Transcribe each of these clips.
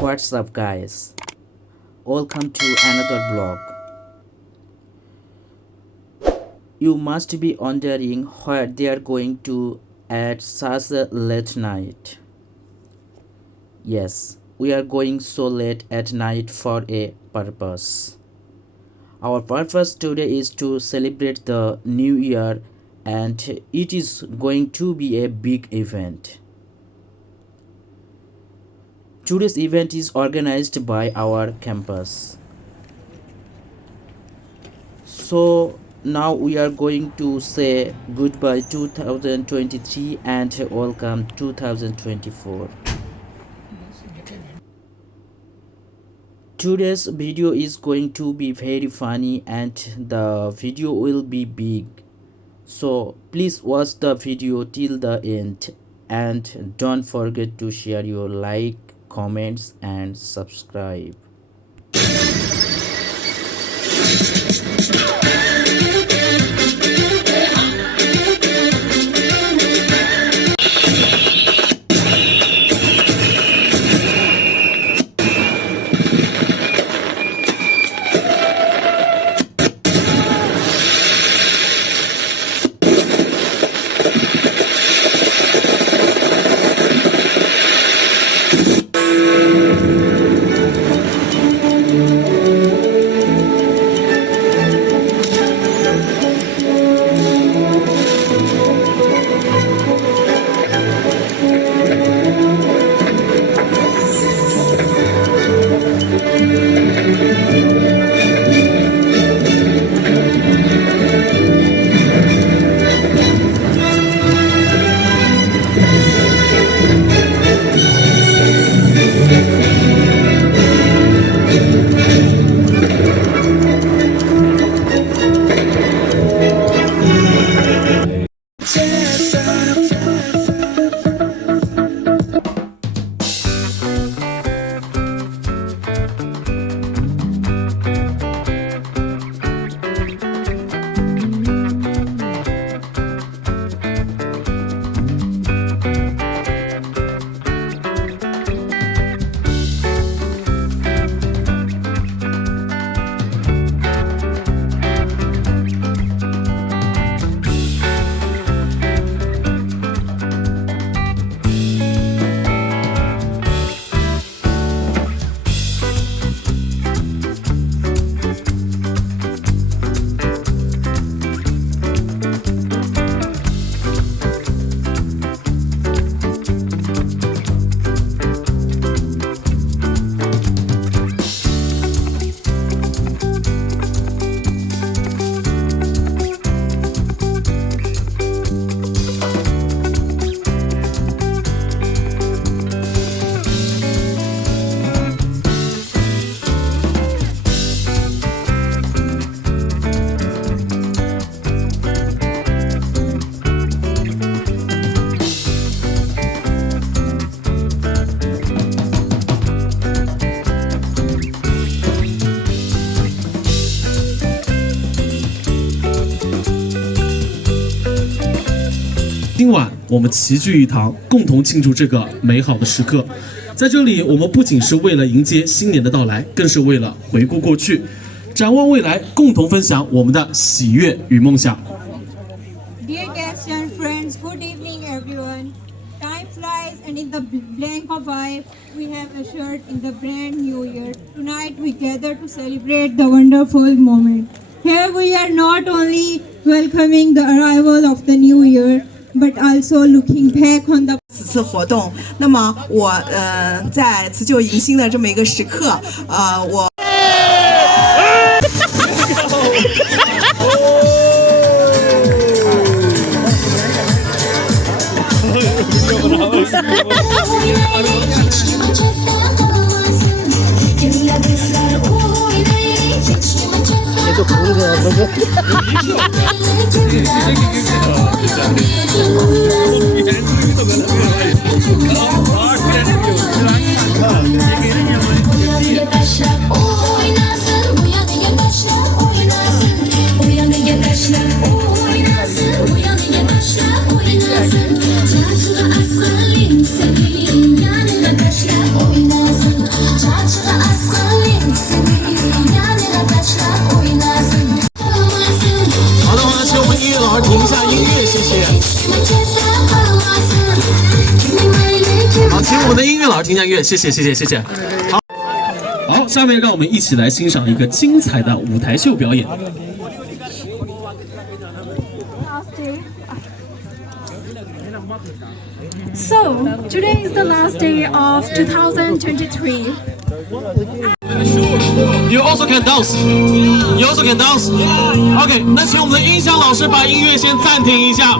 What's up guys? Welcome to another vlog. You must be wondering where they are going to at such a late night. Yes, we are going so late at night for a purpose. Our purpose today is to celebrate the new year, and it is going to be a big event. Today's event is organized by our campus. So now we are going to say goodbye 2023 and welcome 2024. Today's video is going to be very funny and the video will be big. So please watch the video till the end and don't forget to share your like, comments and subscribe.今晚我们齐聚一堂，共同庆祝这个美好的时刻。在这里，我们不仅是为了迎接新年的到来，更是为了回顾过去，展望未来，共同分享我们的喜悦与梦想。Dear guests and friends, good evening everyone. Time flies and in the blink of eye, we have ushered in the brand new year. Tonight we gather to celebrate the wonderful moment. Here we are not only welcoming the arrival of the new year, but also looking back on the 此次活动，那么我在辞旧迎新的这么一个时刻，我。好，听一下音乐，谢谢，谢谢，谢谢。好，好，下面让我们一起来欣赏一个精彩的舞台秀表演。So, today is the last day of 2023. You also can dance. You also can dance. OK， 那请我们的音响老师把音乐先暂停一下。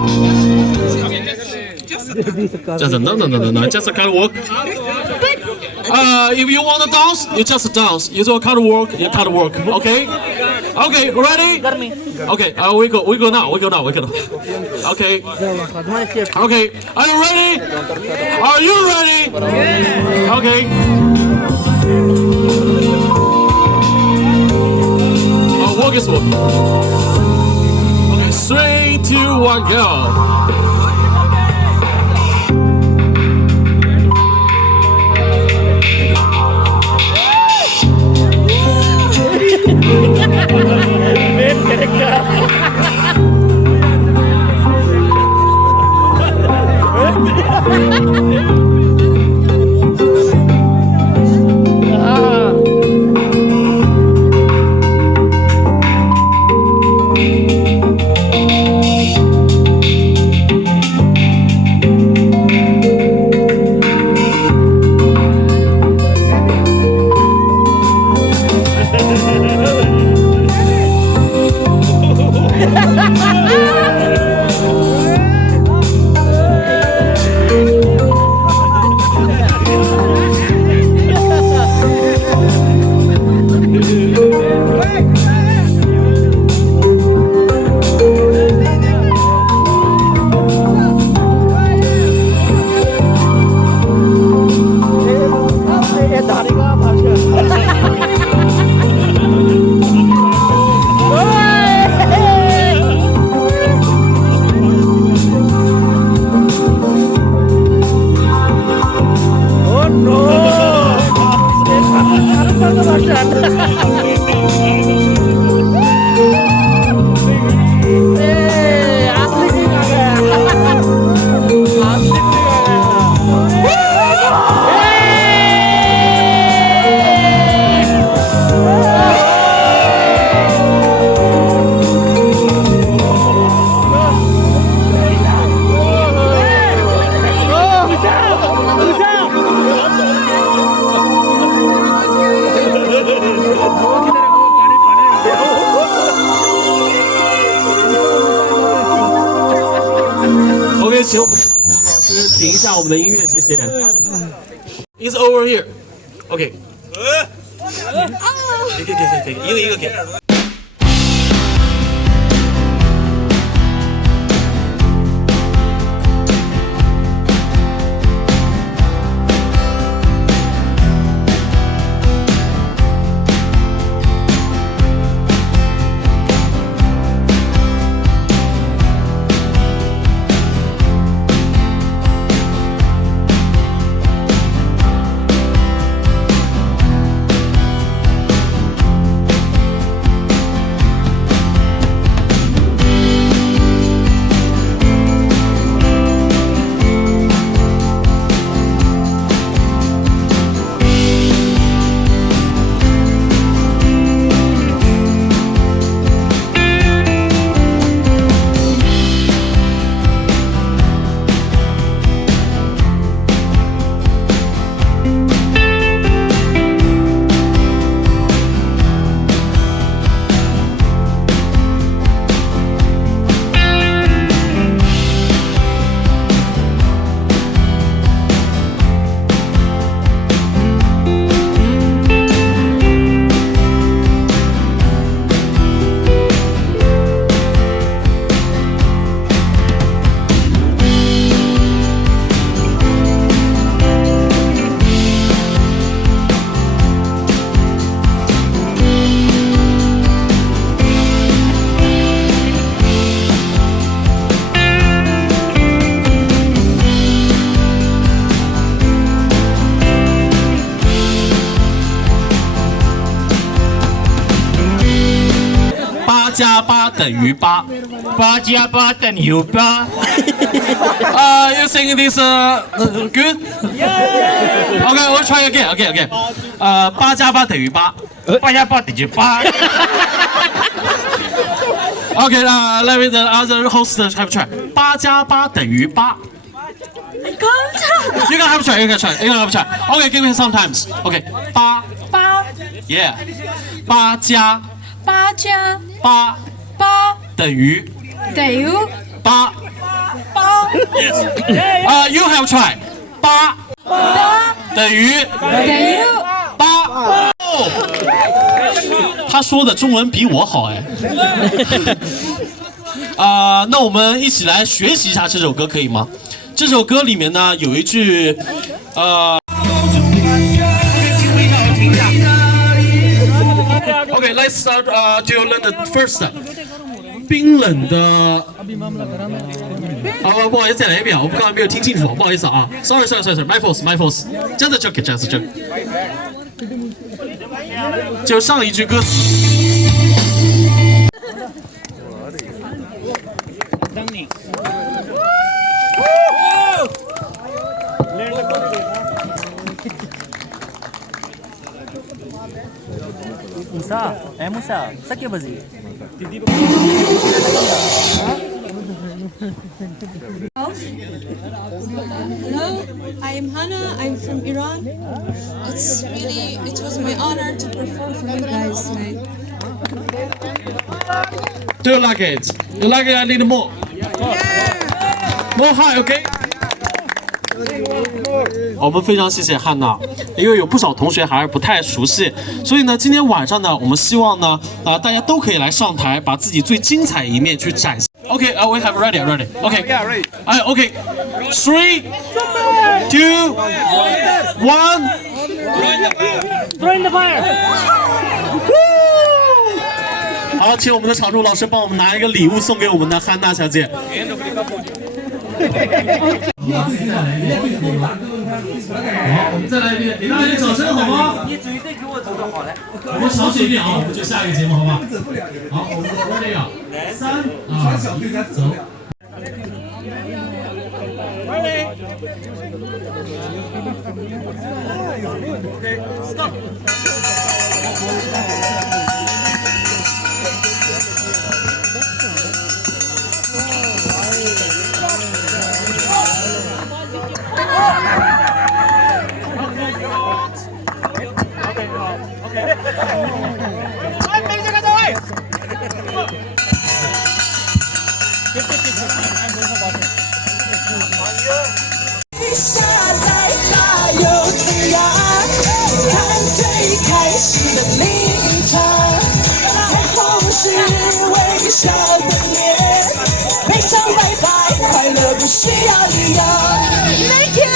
Just no, just a kind of work. If you want to dance, you just dance. You do kind of work, you kind of work. Okay, okay, ready? Okay, we go now. Okay, okay. Are you ready? Are you ready? Okay. Walk is walk. Okay, 3, 2, 1, go. OK， 请老师停一下我们的音乐，谢谢。It's over here. OK。给，一个给。加8等于8。8加8等于8。You think this good? Okay, we'll try again. Okay. 8加8等于8。8加8等于8。Okay, let me the other host have try. 8加8等于8。You can have try. Okay, give me some times. Okay, 8。Yeah. 8加8等于8。Yes. You have try. 8等于8。他说的中文比我好哎。那我们一起来学习一下这首歌，可以吗？这首歌里面呢有一句Okay, let's start to learn the first. 冰冷的不好意思，再来一遍，我刚才没有听清楚，不好意思啊。Sorry, my fault. Just a joke. 就上一句歌词。等你。Musa, Musa, sakit bazi. Hello, I am Hannah. I'm from Iran. It was my honor to perform for you guys tonight. Do you like it? You like it? I need more. More high, okay? 我们非常谢谢汉娜，因为有不少同学还是不太熟悉，所以呢，今天晚上呢，我们希望呢，大家都可以来上台，把自己最精彩一面去展现。Okay, we have ready. Okay, yeah, ready. Okay, 3, 2, 1. Throw in the fire. 好，请我们的场助老师帮我们拿一个礼物送给我们的汉娜小姐。好，我们再来一遍，给大家一点掌声好吗？你嘴对给我走的好嘞。我们少写一遍啊，我们就下一个节目好吧？好，我们 ready 啊，3、2、1，走。Stop。下再大又怎样？看最开始的立场，彩虹是微笑的脸，悲伤拜拜，快乐不需要理由。Thank you。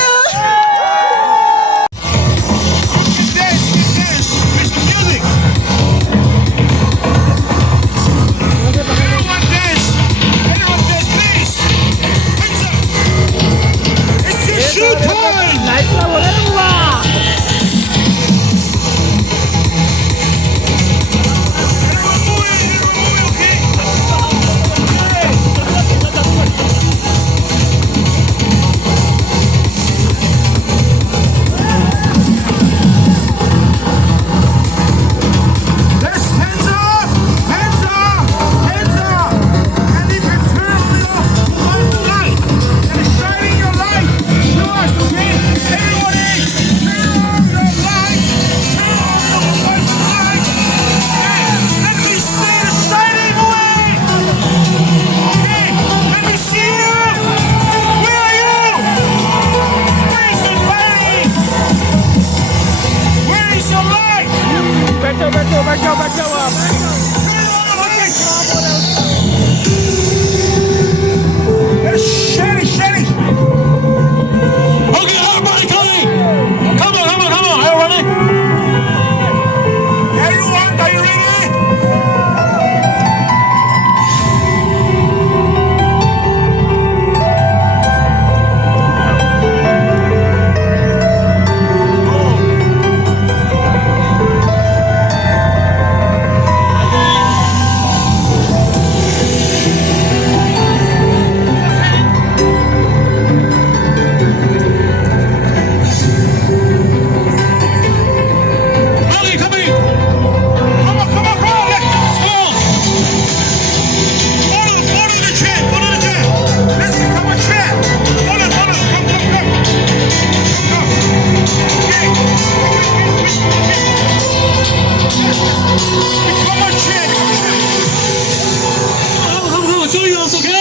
好，join us, okay?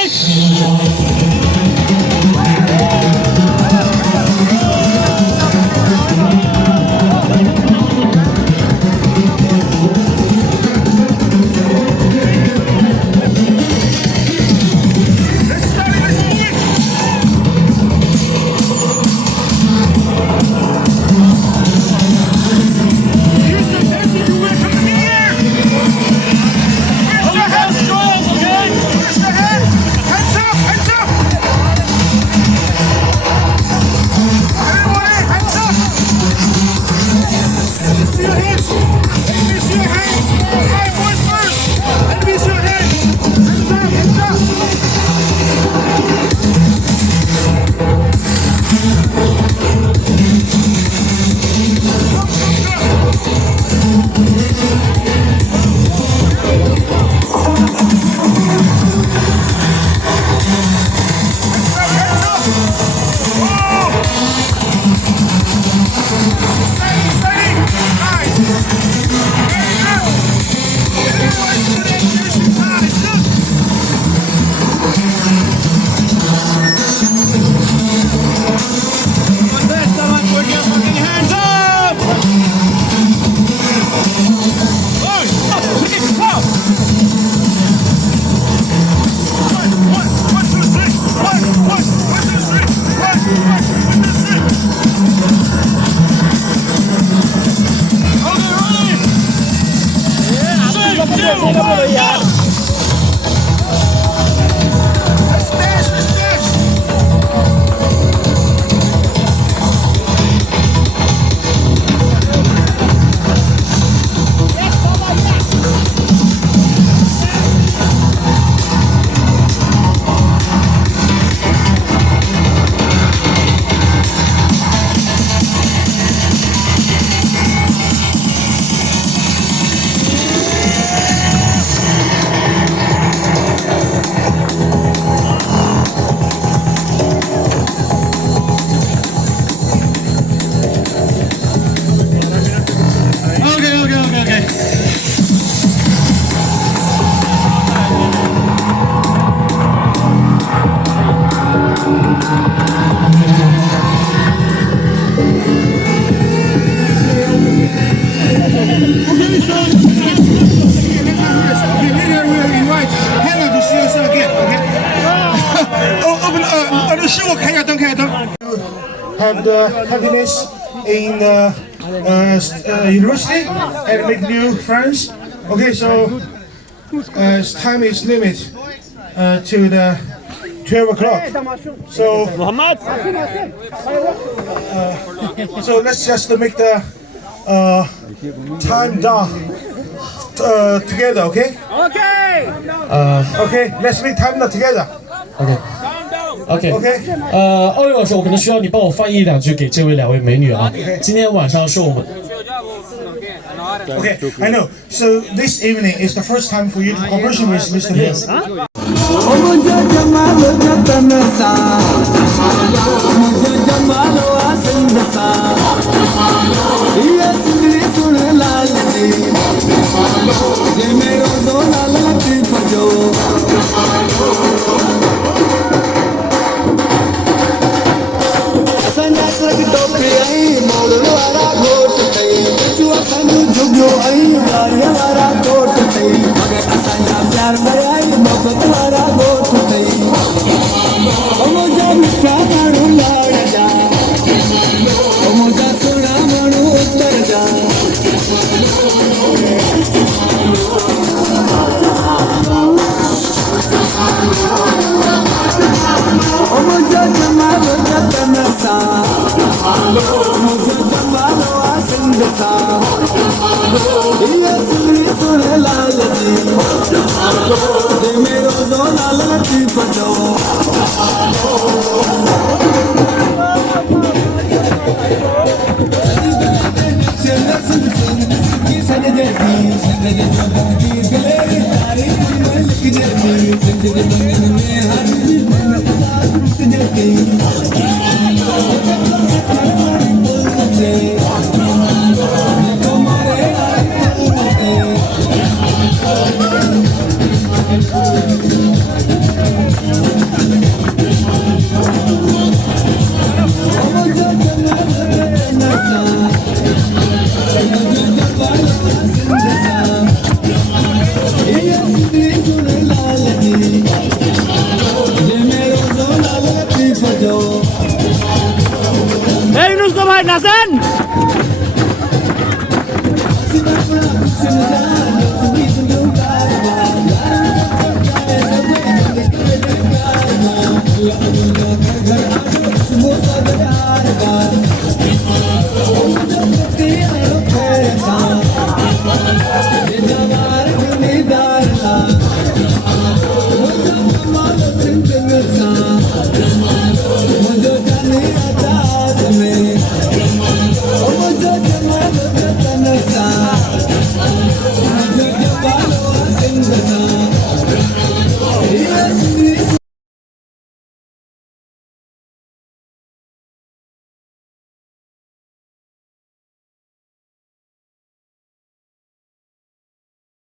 Have the happiness in the university and make new friends. Okay, so time is limit to the 12 o'clock. So so let's just make the time down together. Okay. Okay. Let's make time down together. OK， 奥利老师，我可能需要你帮我翻译2句给这位美女啊。今天晚上是我们。Okay, I know. So this evening is the first time for you to cooperate with Mr. Liu. Yes.